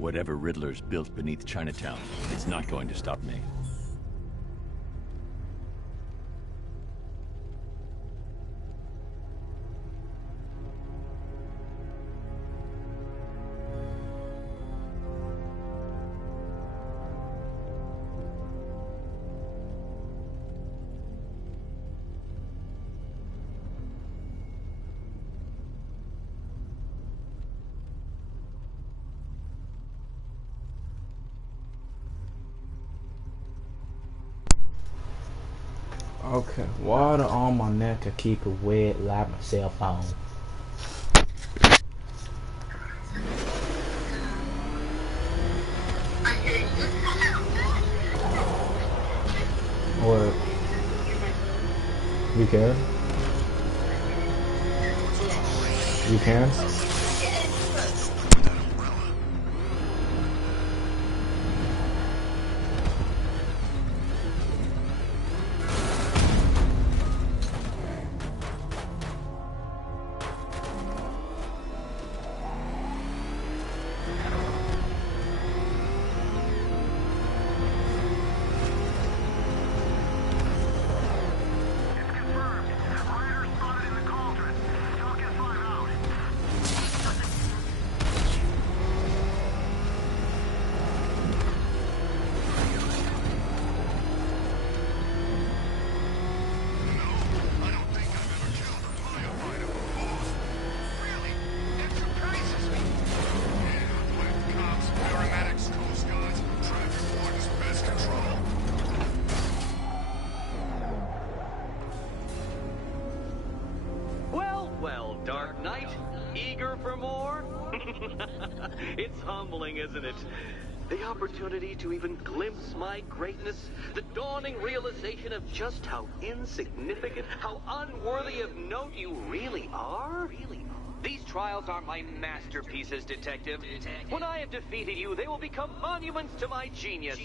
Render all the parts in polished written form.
Whatever Riddler's built beneath Chinatown, it's not going to stop me. Okay, water on my neck to keep it wet like my cell phone. Or you can? You can? Dark Knight, eager for more? It's humbling, isn't it? The opportunity to even glimpse my greatness, the dawning realization of just how insignificant, how unworthy of note you really are? These trials are my masterpieces, Detective. When I have defeated you, they will become monuments to my genius,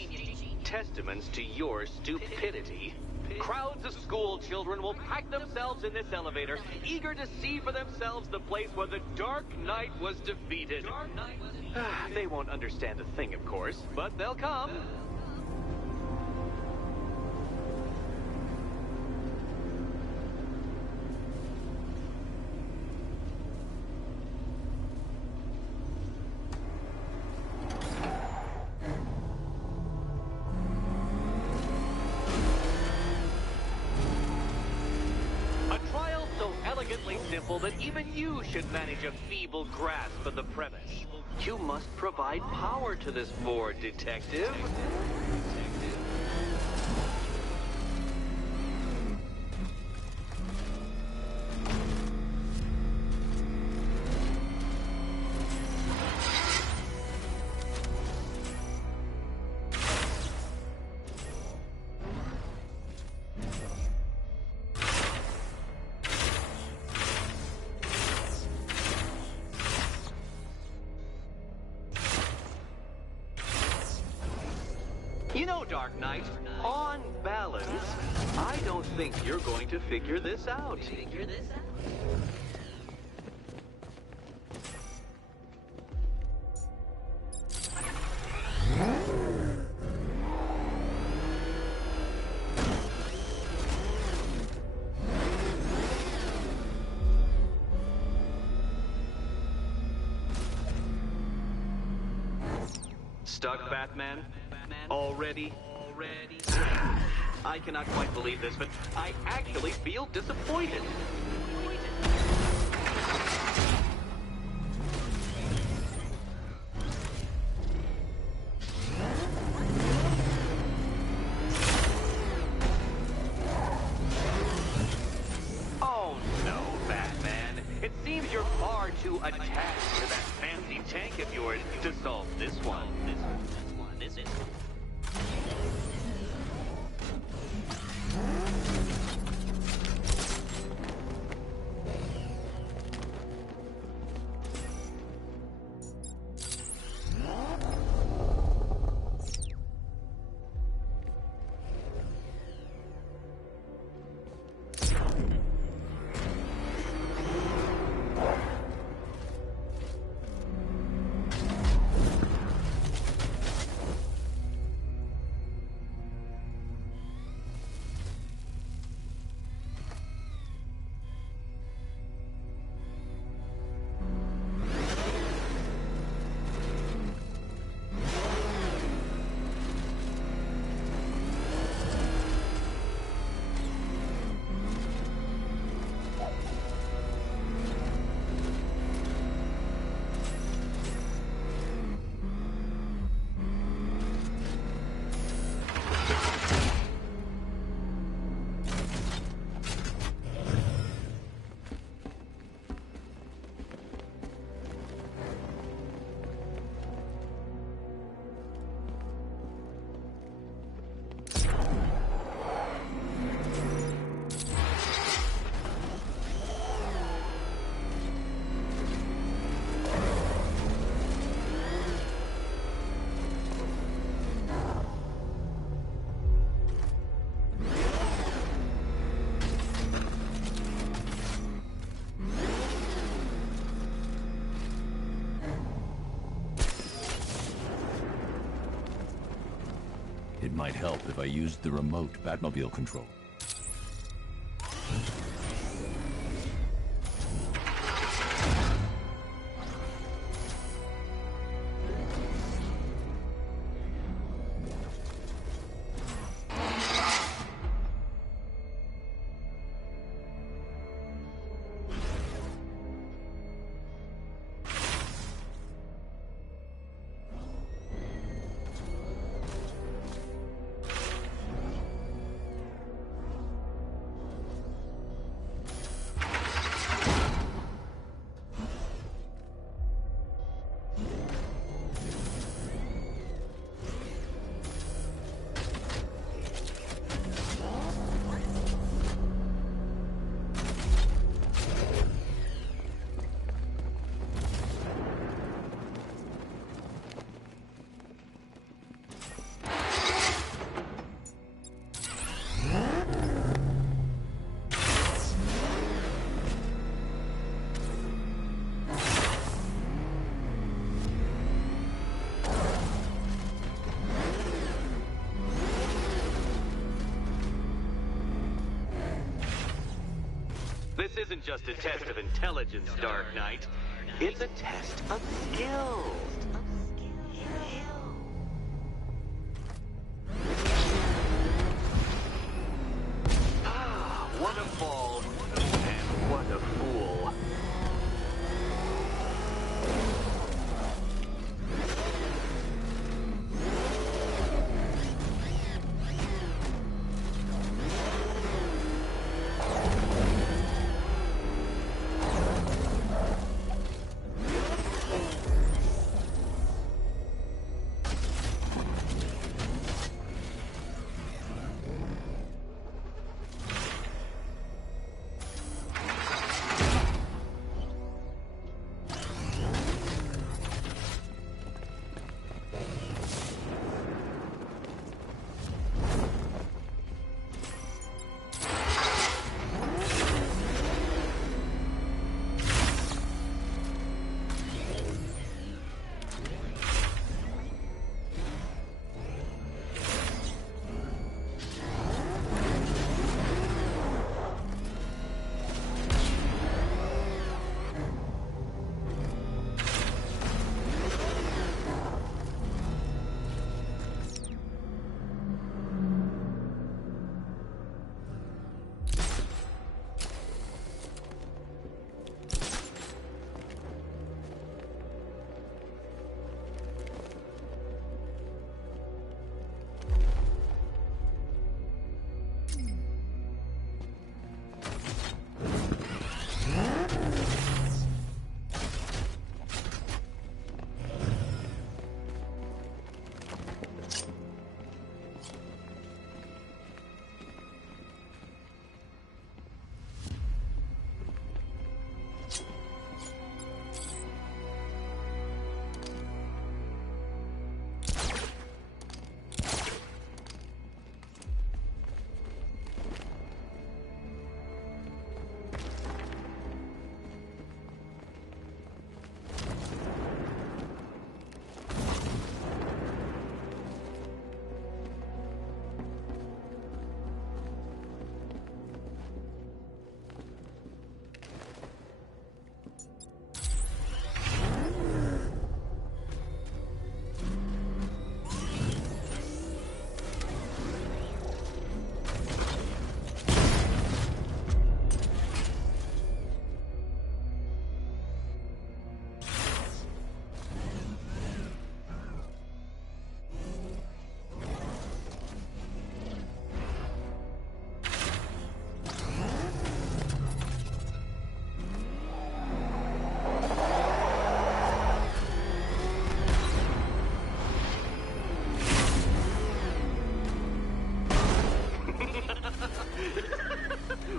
testaments to your stupidity. Crowds of school children will pack themselves in this elevator, eager to see for themselves the place where the Dark Knight was defeated. They won't understand a thing, of course, but they'll come. Simple that even you should manage a feeble grasp of the premise. You must provide power to this board, Detective. You know, Dark Knight, on balance, I don't think you're going to figure this out. Stuck, Batman? Already? I cannot quite believe this, but I actually feel disappointed. Oh no, Batman. It seems you're far too attached to that fancy tank of yours to solve this one. This is. might help if I used the remote Batmobile control. This isn't just a test of intelligence, Dark Knight. It's a test of skills. Ah, what a fall, and what a fool.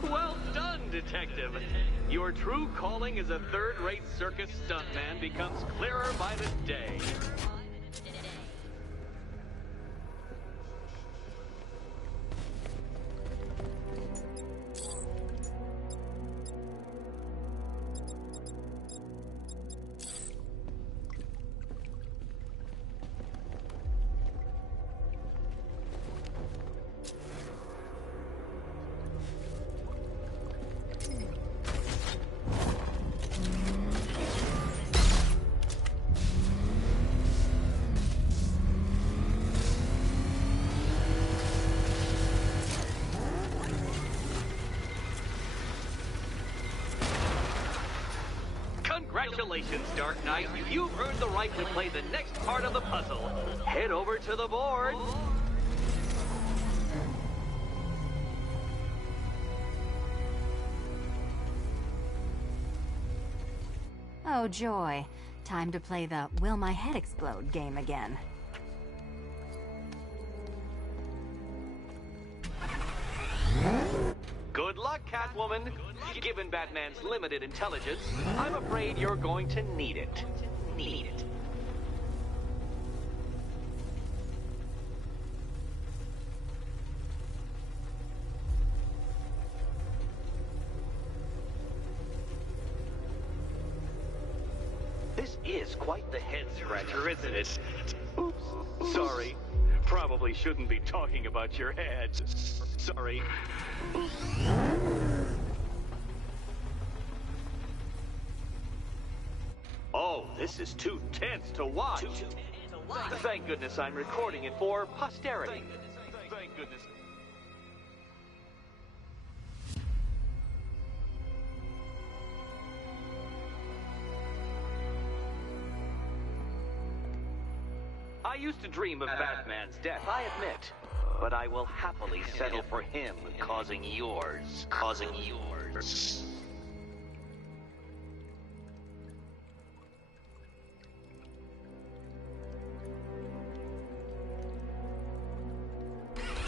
Well done, Detective. Your true calling as a third-rate circus stuntman becomes clearer by the day. Congratulations, Dark Knight. You've earned the right to play the next part of the puzzle. Head over to the board. Oh, joy. Time to play the Will My Head Explode game again. Good luck, Catwoman. Given Batman's limited intelligence, I'm afraid you're going to need it. Need it. This is quite the head-scratcher, isn't it? Oops. Sorry. Probably shouldn't be talking about your head. Sorry. Oh, this is too tense to watch. Thank goodness I'm recording it for posterity. Thank goodness. I used to dream of Batman's death, I admit. But I will happily settle for him causing yours. Causing yours.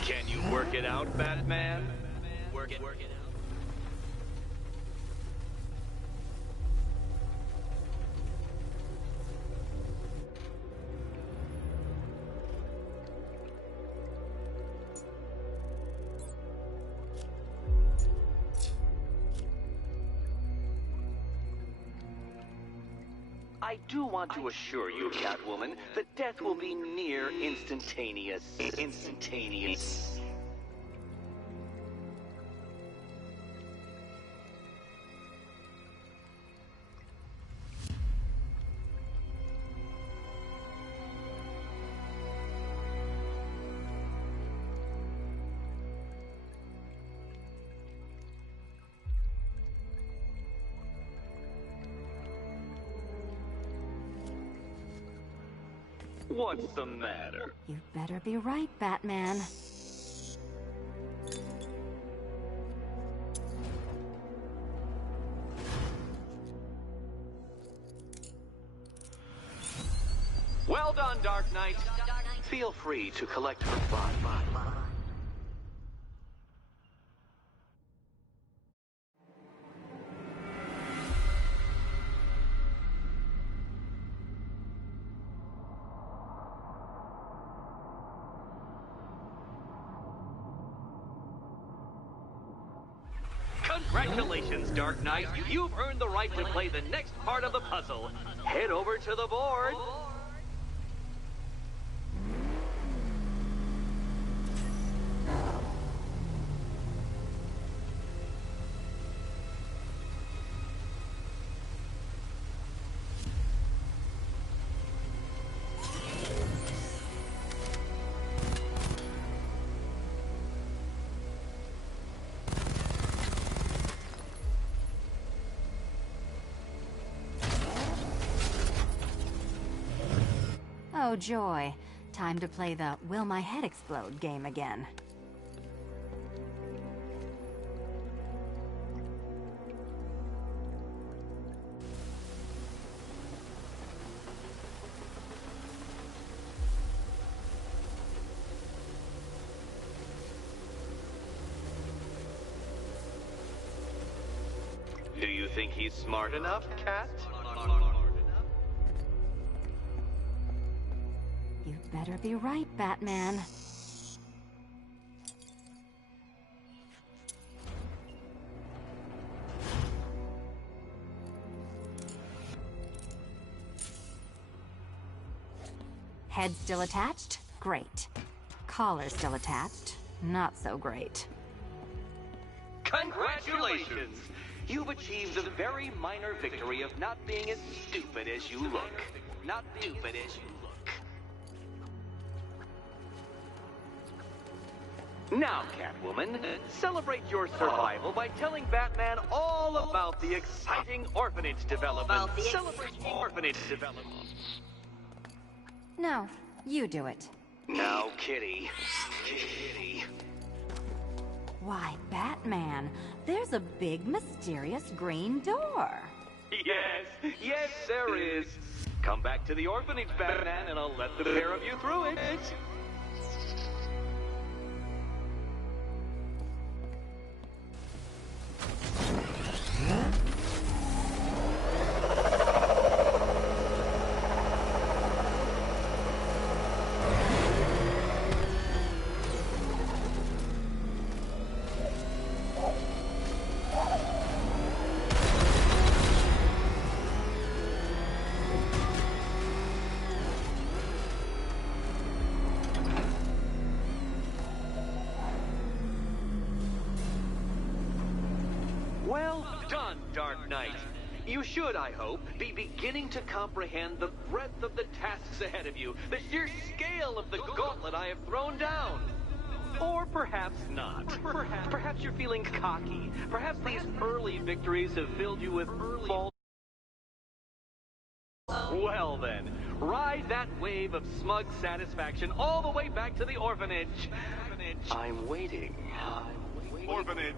Can you work it out, Batman? Work it out. I do want to assure you, Catwoman, that death will be near instantaneous. Instantaneous. What's the matter? You better be right, Batman. Well done, Dark Knight. Feel free to collect her body. Congratulations, Dark Knight. You've earned the right to play the next part of the puzzle. Head over to the board. Oh, joy. Time to play the Will My Head Explode game again. Do you think he's smart enough, Cat? You better be right, Batman. Head still attached? Great. Collar still attached? Not so great. Congratulations! You've achieved the very minor victory of not being as stupid as you look. Not stupid as you look. Now, Catwoman, celebrate your survival by telling Batman all about the exciting orphanage development. Celebrate the orphanage development. No, you do it. Now, Kitty. Kitty. Why, Batman, there's a big, mysterious green door. Yes, there is. Come back to the orphanage, Batman, and I'll let the pair of you through it. Well done, Dark Knight. You should, I hope, be beginning to comprehend the breadth of the tasks ahead of you, the sheer scale of the gauntlet I have thrown down. Or perhaps not. Perhaps you're feeling cocky. Perhaps these early victories have filled you with false. Well then, ride that wave of smug satisfaction all the way back to the orphanage. I'm waiting. Orphanage.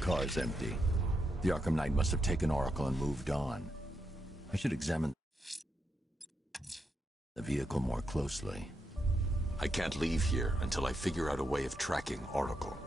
Car's empty. The Arkham Knight must have taken Oracle and moved on. I should examine the vehicle more closely. I can't leave here until I figure out a way of tracking Oracle.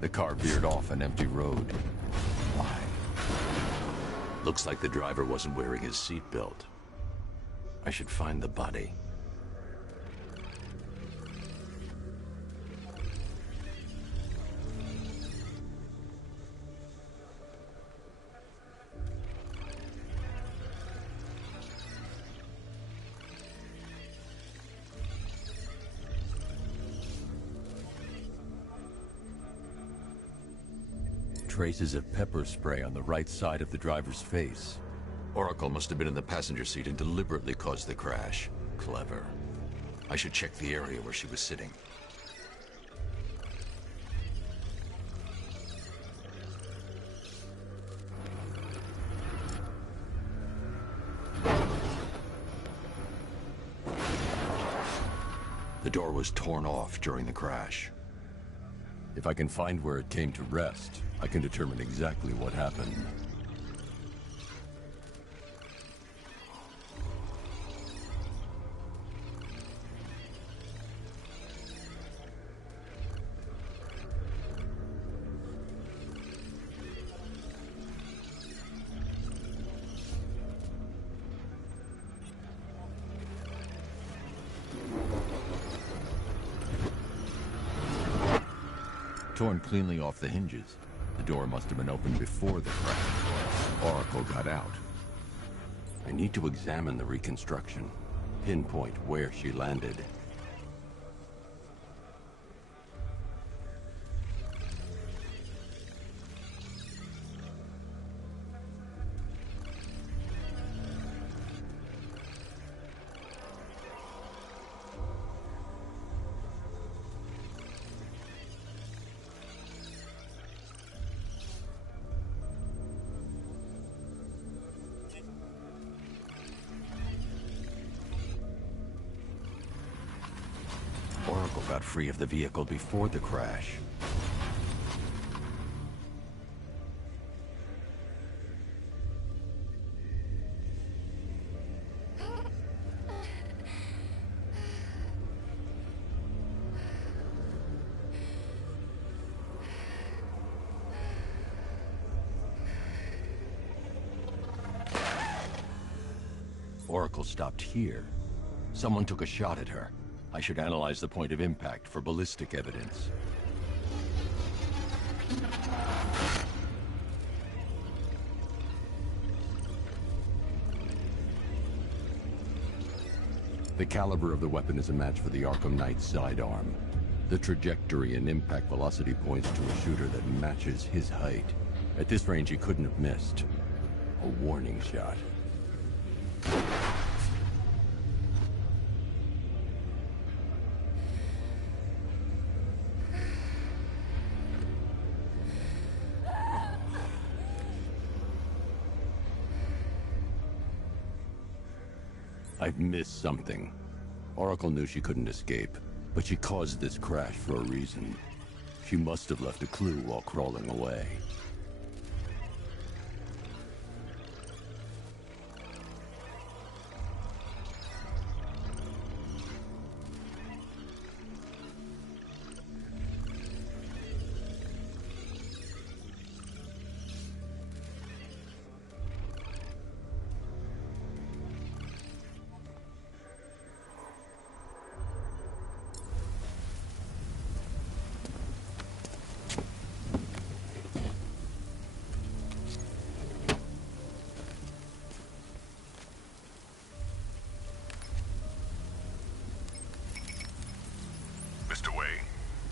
The car veered off an empty road. Why? Looks like the driver wasn't wearing his seatbelt. I should find the body. Traces of pepper spray on the right side of the driver's face. Oracle must have been in the passenger seat and deliberately caused the crash. Clever. I should check the area where she was sitting. The door was torn off during the crash. If I can find where it came to rest, I can determine exactly what happened. torn cleanly off the hinges. The door must have been opened before the crash. Oracle got out. I need to examine the reconstruction, pinpoint where she landed. Oracle got free of the vehicle before the crash. Oracle stopped here. Someone took a shot at her. I should analyze the point of impact for ballistic evidence. The caliber of the weapon is a match for the Arkham Knight's sidearm. The trajectory and impact velocity points to a shooter that matches his height. At this range, he couldn't have missed. A warning shot. I've missed something. Oracle knew she couldn't escape, but she caused this crash for a reason. She must have left a clue while crawling away.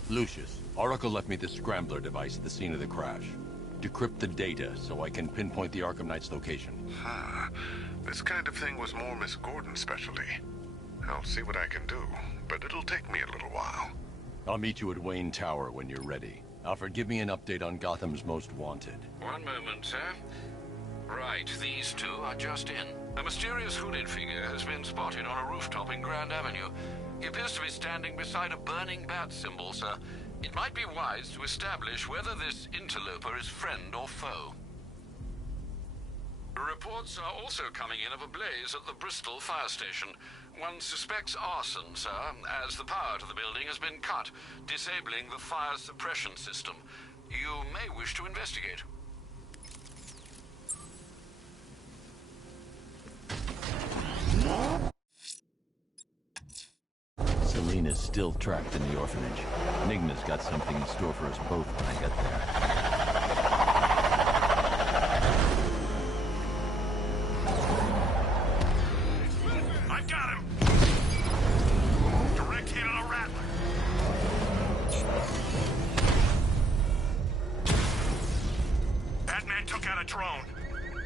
Lucius, Oracle left me the Scrambler device at the scene of the crash. Decrypt the data so I can pinpoint the Arkham Knight's location. This kind of thing was more Miss Gordon's specialty. I'll see what I can do, but it'll take me a little while. I'll meet you at Wayne Tower when you're ready. Alfred, give me an update on Gotham's Most Wanted. One moment, sir. Right, these two are just in. A mysterious hooded figure has been spotted on a rooftop in Grand Avenue. He appears to be standing beside a burning bat symbol, sir. It might be wise to establish whether this interloper is friend or foe. Reports are also coming in of a blaze at the Bristol fire station. One suspects arson, sir, as the power to the building has been cut, disabling the fire suppression system. You may wish to investigate. Selina's still trapped in the orphanage. Enigma's got something in store for us both when I get there. I've got him! Direct hit on a Rattler. Batman took out a drone.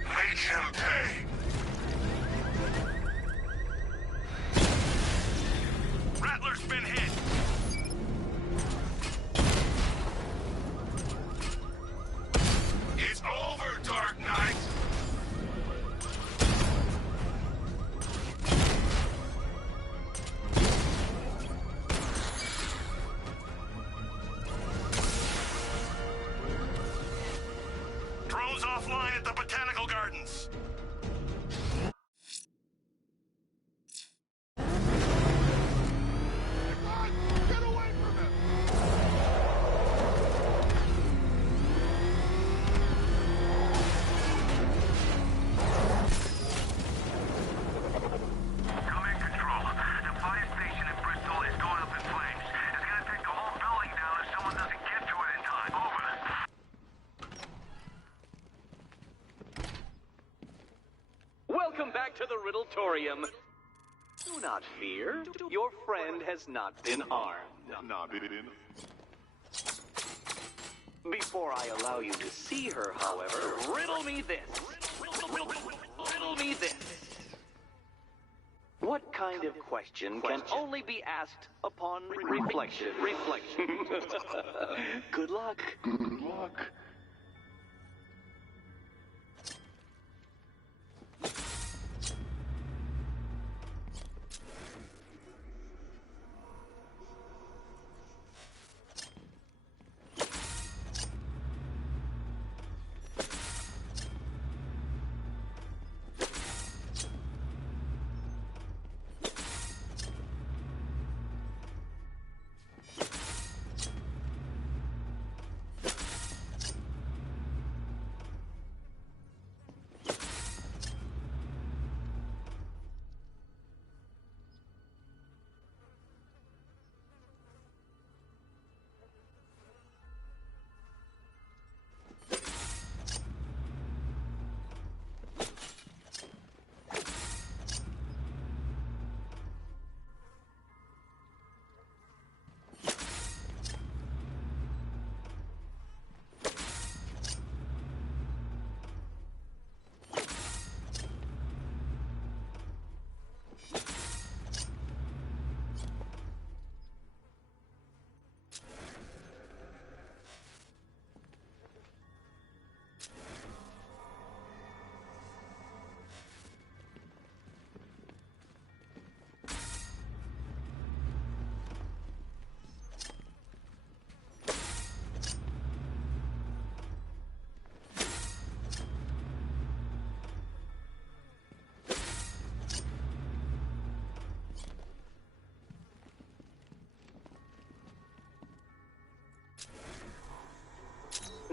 Make him pay! Rattler's been hit! It's over, Dark Knight! Drone's offline at the Botanical Gardens. to the Riddletorium. Do not fear. Your friend has not been armed. Before I allow you to see her, however, riddle me this. Riddle me this. What kind of question can only be asked upon reflection? Good luck. Good luck.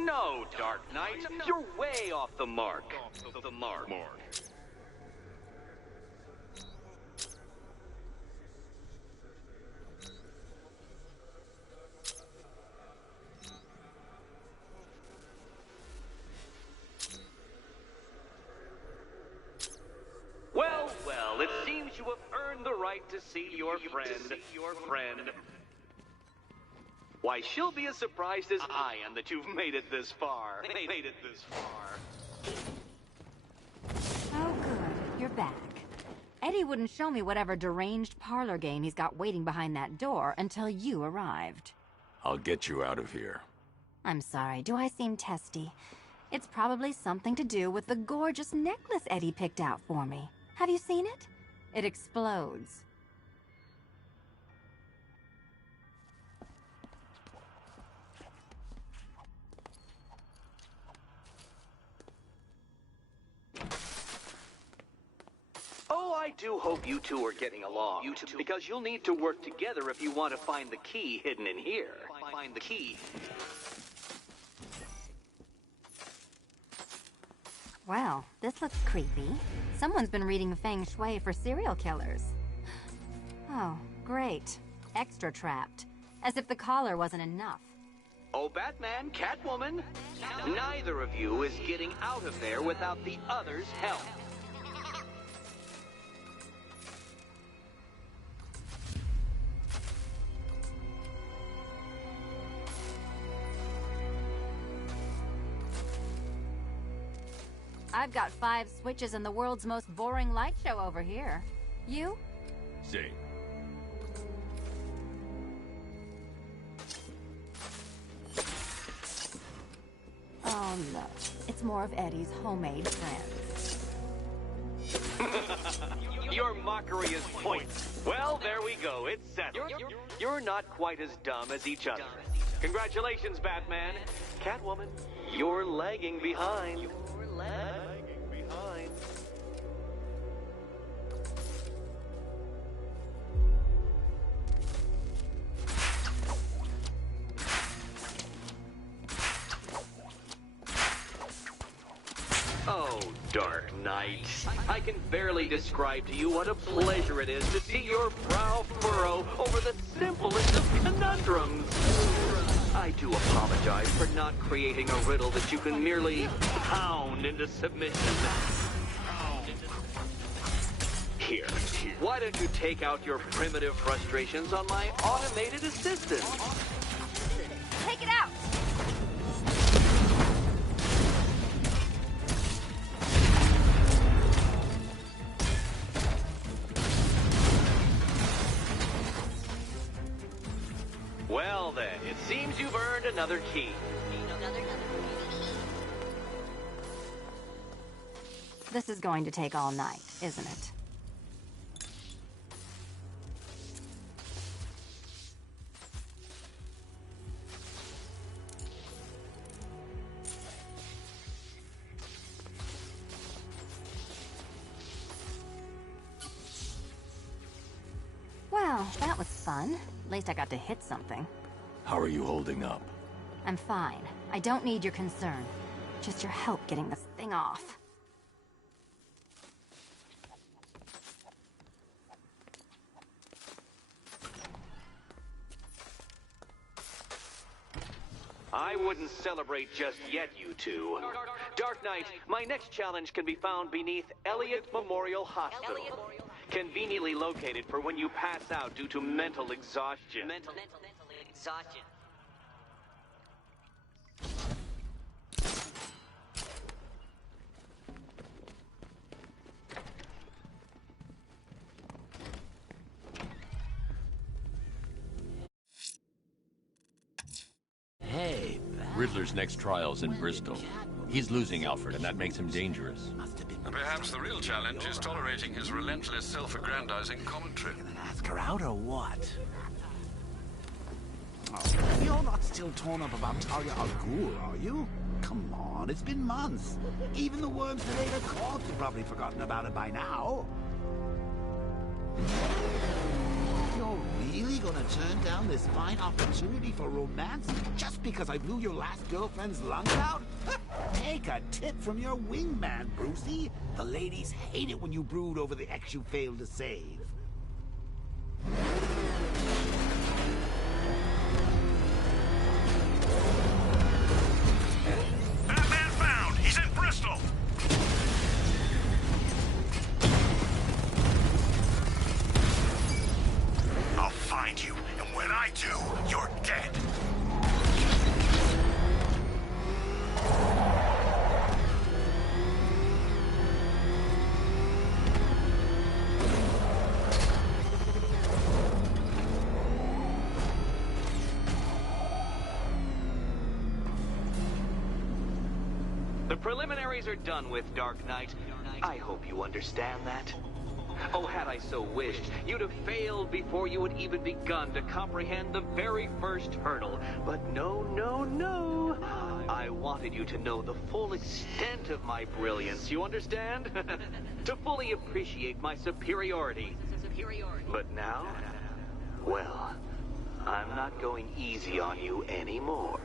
No, Dark Knight, you're way off the mark. Well, it seems you have earned the right to see your friend. Why, she'll be as surprised as I am that you've made it this far. Oh, good. You're back. Eddie wouldn't show me whatever deranged parlor game he's got waiting behind that door until you arrived. I'll get you out of here. I'm sorry, do I seem testy? It's probably something to do with the gorgeous necklace Eddie picked out for me. Have you seen it? It explodes. Oh, I do hope you two are getting along. Because you'll need to work together if you want to find the key hidden in here. Find the key. Well, this looks creepy. Someone's been reading Feng Shui for serial killers. Oh, great. Extra trapped. As if the collar wasn't enough. Oh, Batman, Catwoman, neither of you is getting out of there without the other's help. I've got 5 switches in the world's most boring light show over here. You? Zane. Oh no, it's more of Eddie's homemade friends. Your mockery is pointless. Well, there we go. It's settled. You're not quite as dumb as each other. Congratulations, Batman. Catwoman, you're lagging behind. Oh, Dark Knight, I can barely describe to you what a pleasure it is to see your brow furrow over the simplest of conundrums. I do apologize for not creating a riddle that you can merely pound into submission. Here, why don't you take out your primitive frustrations on my automated assistant? Take it out! Well then, it seems you've earned another key. This is going to take all night, isn't it? Well, that was fun. At least I got to hit something. How are you holding up? I'm fine. I don't need your concern. Just your help getting this thing off. I wouldn't celebrate just yet, you two. Dark Knight, my next challenge can be found beneath Elliott Memorial Hospital. Conveniently located for when you pass out due to mental exhaustion. Mental exhaustion. Hey, Riddler's next trial's in Bristol. He's losing Alfred, and that makes him dangerous. Perhaps the real challenge is tolerating his relentless self-aggrandizing commentary. gonna ask her out or what? Oh, you're not still torn up about Talia al Ghul, are you? Come on, it's been months. Even the worms that ate her corpse have probably forgotten about it by now. You're really gonna turn down this fine opportunity for romance just because I blew your last girlfriend's lungs out? Take a tip from your wingman, Brucey. The ladies hate it when you brood over the ex you failed to save. Batman found! He's in Bristol! I'll find you, and when I do, you're dead. The preliminaries are done with, Dark Knight. I hope you understand that. Oh, had I so wished, you'd have failed before you had even begun to comprehend the very first hurdle. But no, no, no. I wanted you to know the full extent of my brilliance, you understand? To fully appreciate my superiority. But now, well, I'm not going easy on you anymore.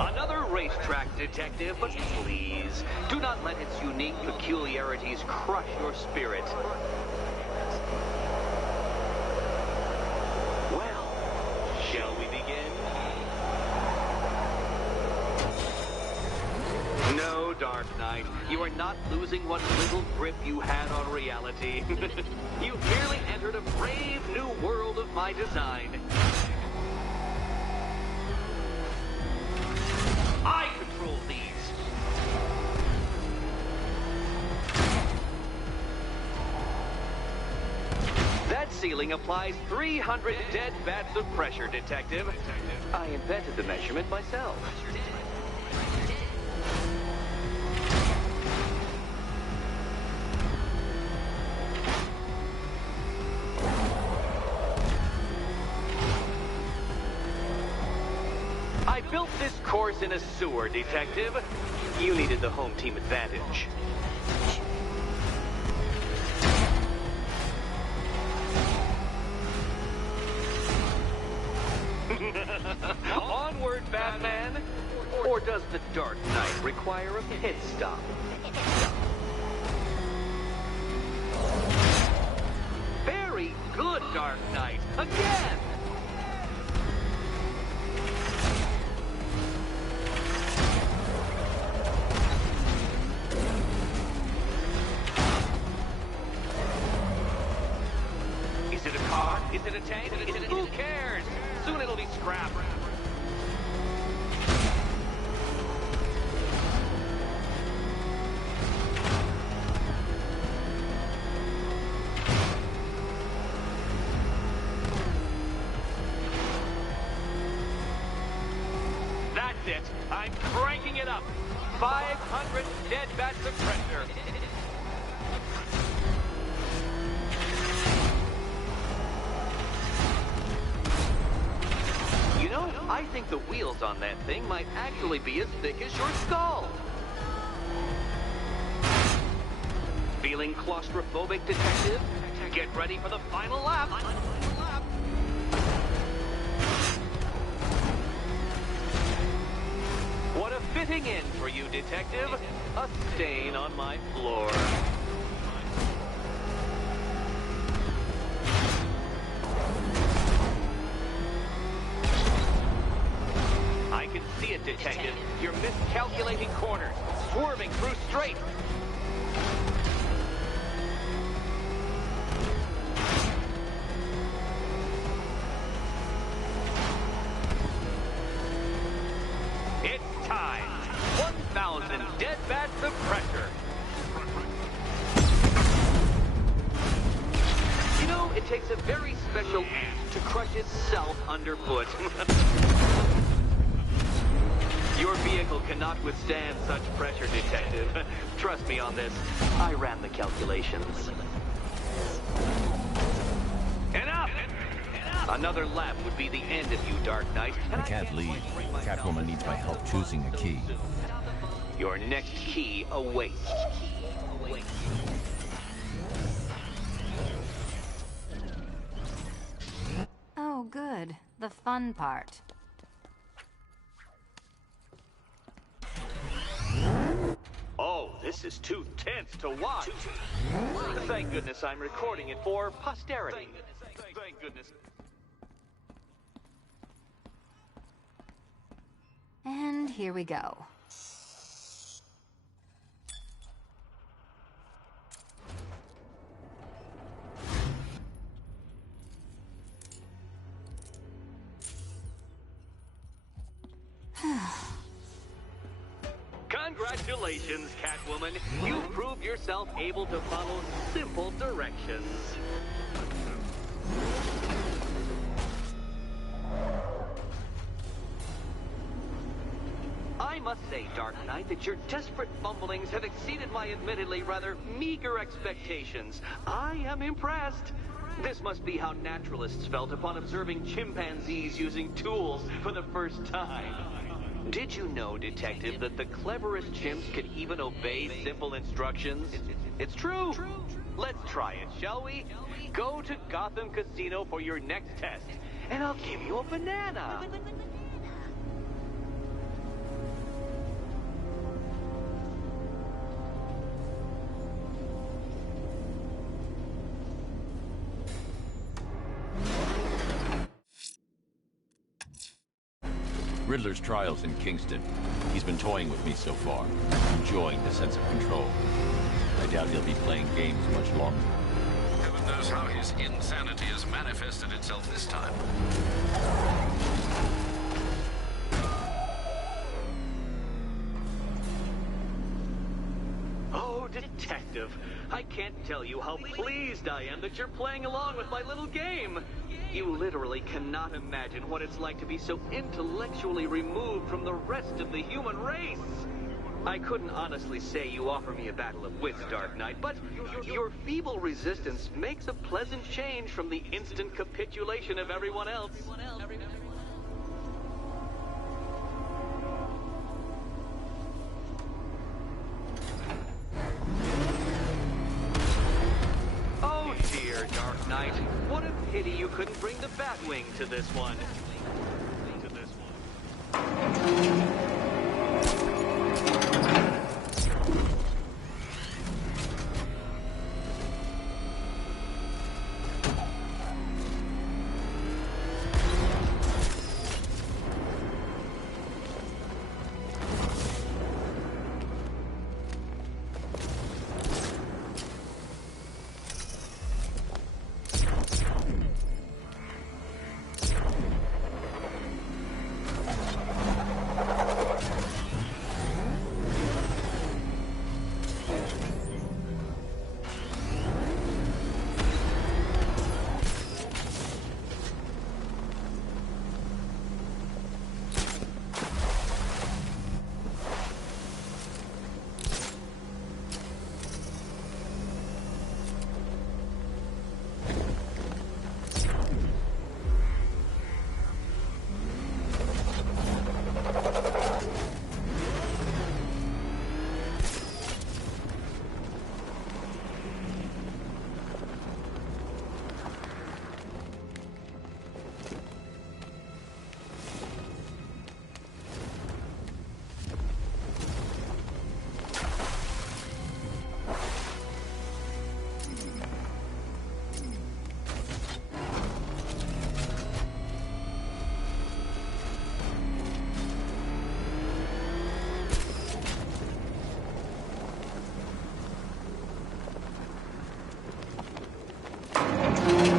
Another racetrack detective, but please, do not let its unique peculiarities crush your spirit. Well, shall we begin? No, Dark Knight, you are not losing what little grip you had on reality. You've merely entered a brave new world of my design. I control these. That ceiling applies 300 dead bats of pressure, Detective. I invented the measurement myself. I built this course in a sewer, Detective. You needed the home team advantage. Onward, Batman! Or does the Dark Knight require a pit stop? very good Dark Knight. Again! Is it a car? Is it a tank? Who cares? Soon it'll be scrap. That's it. I'm cranking it up. 500 dead bat suppressor. You know, I think the wheels on that thing might actually be as thick as your skull. Feeling claustrophobic, detective? Get ready for the final lap. What a fitting end for you, detective. A stain on my floor. I can see it, detective. You're miscalculating corners, swerving through straights. It's time. 1,000 dead bat suppressor. You know, it takes a very special ant to crush itself underfoot. Your vehicle cannot withstand such pressure, detective. Trust me on this. I ran the calculations. Enough! Another lap would be the end of you, Dark Knight. I can't leave. Catwoman needs my help choosing a key. Your next key awaits. Oh, good. The fun part. Oh, this is too tense to watch. Thank goodness I'm recording it for posterity. Thank goodness. And here we go. Congratulations, Catwoman. You proved yourself able to follow simple directions. I must say, Dark Knight, that your desperate fumblings have exceeded my admittedly rather meager expectations. I am impressed. This must be how naturalists felt upon observing chimpanzees using tools for the first time. Did you know, Detective, that the cleverest chimps can even obey simple instructions? It's true. Let's try it, shall we? Go to Gotham Casino for your next test, and I'll give you a banana. Riddler's trial's in Kingston. He's been toying with me so far, enjoying the sense of control. I doubt he'll be playing games much longer. Heaven knows how his insanity has manifested itself this time. Oh, Detective, I can't tell you how pleased I am that you're playing along with my little game. You literally cannot imagine what it's like to be so intellectually removed from the rest of the human race. I couldn't honestly say you offer me a battle of wits, Dark Knight, but your feeble resistance makes a pleasant change from the instant capitulation of everyone else. Oh dear, Dark Knight. What a pity you couldn't bring the Batwing to this one.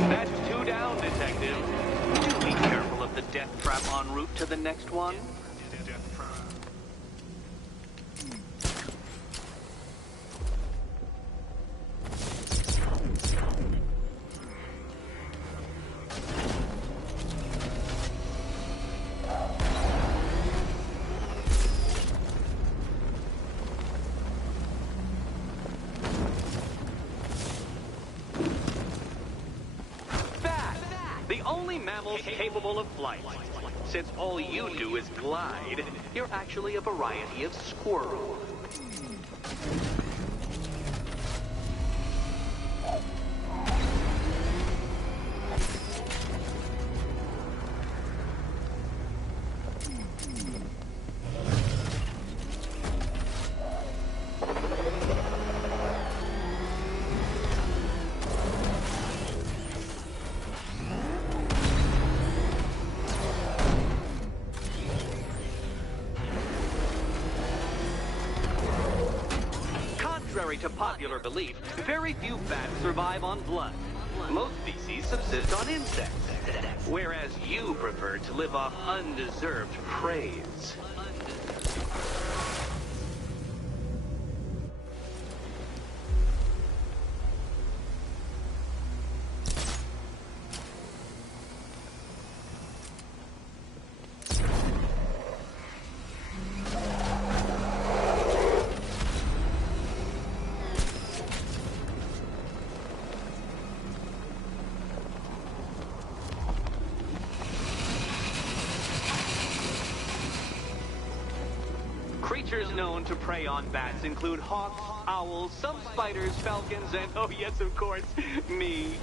That's 2 down, Detective. Do be careful of the death trap en route to the next one. The only mammals capable of flight. Since all you do is glide, you're actually a variety of squirrel. Contrary to popular belief, very few bats survive on blood. Most species subsist on insects, whereas you prefer to live off undeserved praise. Creatures known to prey on bats include hawks, owls, some spiders, falcons, and, oh yes, of course, me.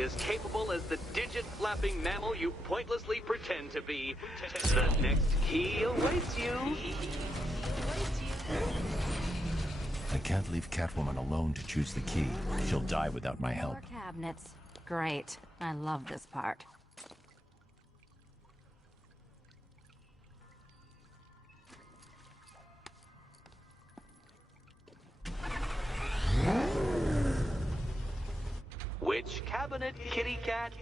As capable as the digit-flapping mammal you pointlessly pretend to be. The next key awaits you. I can't leave Catwoman alone to choose the key. She'll die without my help. More cabinets. Great. I love this part. Which cabinet, kitty cat?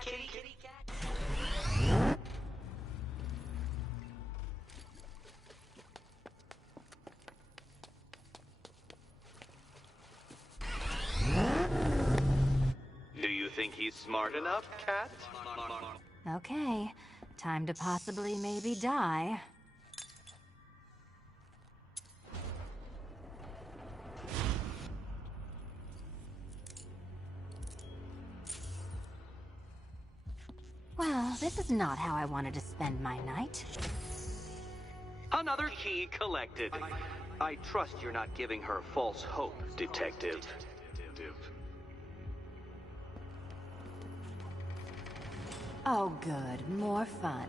Kitty cat. Do you think he's smart enough, cat? Okay. Time to possibly maybe die. Well, this is not how I wanted to spend my night. Another key collected. I trust you're not giving her false hope, Detective. Oh, good. More fun.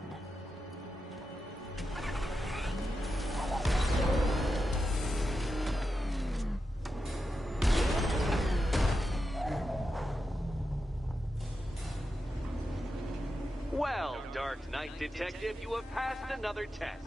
Well, Dark Knight Detective, you have passed another test.